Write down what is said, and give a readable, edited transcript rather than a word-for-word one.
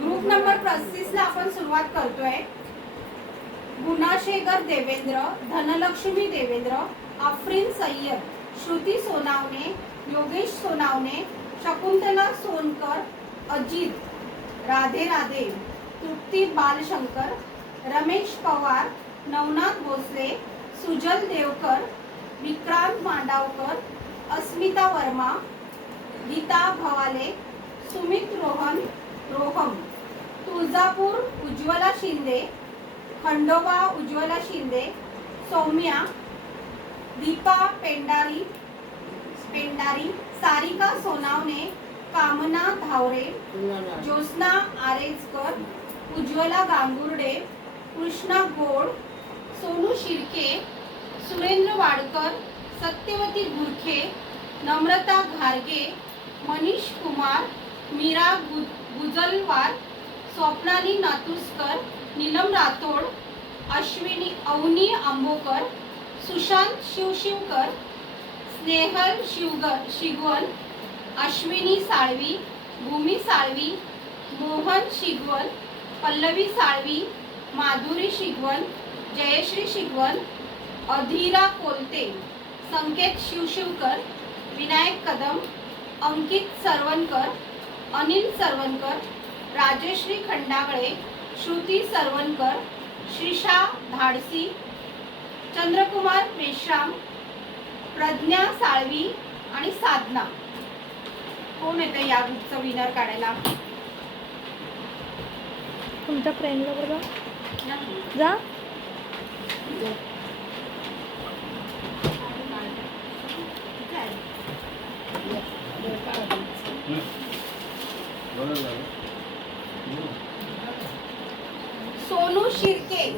Group number 35 ला आपण सुरुवात करतोय. गुणाशेखर देवेंद्र, धनलक्ष्मी देवेंद्र, आफरीन सय्यद, श्रुती सोनावणे, योगेश सोनावणे, शकुंतला सोनकर, अजित, राधे राधे, तृप्ती बालशंकर, रमेश पवार, नवनाथ भोसले, सुजल देवकर, विक्रांत मांडावकर, अस्मिता वर्मा, गीता भवाले, सुमित रोहम, तुळजापूर उज्ज्वला शिंदे, खंडोबा उज्ज्वला शिंदे, सौम्या, दीपा पेंडारी, सारिका सोनावणे, कामना धावरे, ज्योत्स्ना आरेजकर, उज्ज्वला गांगुर्डे, कृष्णा गोड, सोनू शिर्के, सुरेंद्र वाडकर, सत्यवती गुरखे, नम्रता घारगे, मनीष कुमार, मीरा गुजलवार, स्वप्नाली नातुसकर, नीलम राठोड, अवनी आंबोकर, सुशांत शिवशिवकर, स्नेहल शिगवण, अश्विनी साळवी, भूमी साळवी, मोहन शिगवण, पल्लवी साळवी, माधुरी शिगवण, जयश्री शिगवण, अधीरा कोलते, संकेत शिवशिवकर, विनायक कदम, अंकित सरवणकर, अनिल सरवणकर, राजश्री खंडागळे, श्रुती सरवणकर, श्रीषा धाडसी, चंद्रकुमार मेश्राम, प्रज्ञा साळवी आणि साधना. कोण येतं या ग्रुपचं विनर काढायला? तुमच्या फ्रेंडला बघा जा. सोनू शिर्के,